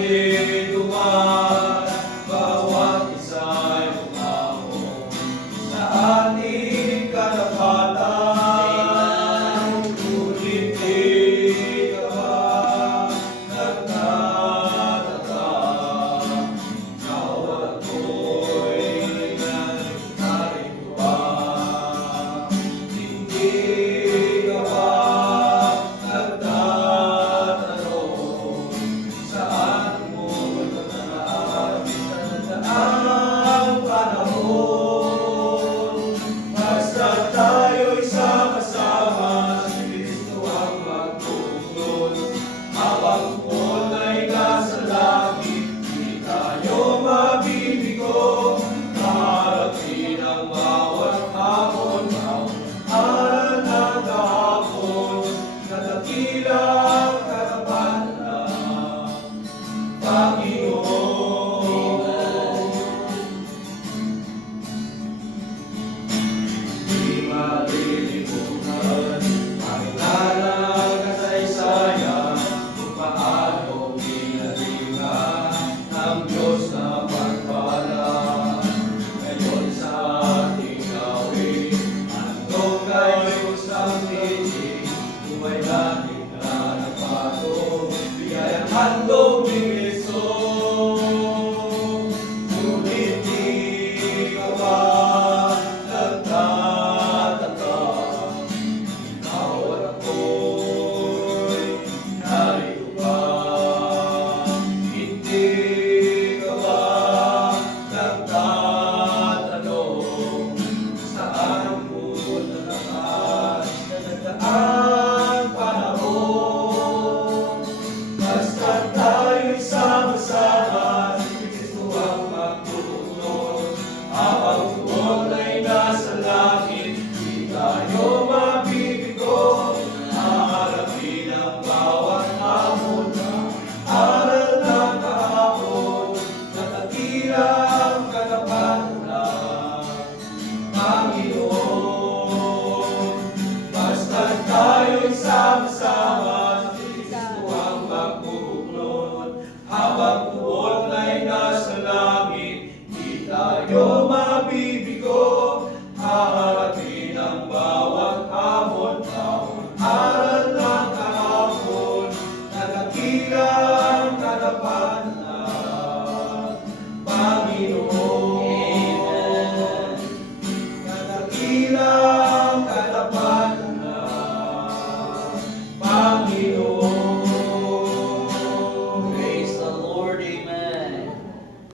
ating dumaan, bawat isa'y umako sa ating karapatan. Ngunit di ka ba nagtatatag? Ikaw at ako'y narito ba? Hindi ka ba nagtatanong saan mo natatag ang panahon? Basta tayo'y sama-sama, si Kristo ang magtutulot. Habang buwan ay nasa langit, di tayo mabibigo. Darating ang bawat hamon, araw ng kahapon, na dakilang karapatan ng Panginoon. Di malilimutan ang lalang kasaysayan kung paano pinalingan ng Diyos na pagpala. Ngayon sa ating gawin, handog kayo sa tinig, kung may langit na nagbago, biyayahan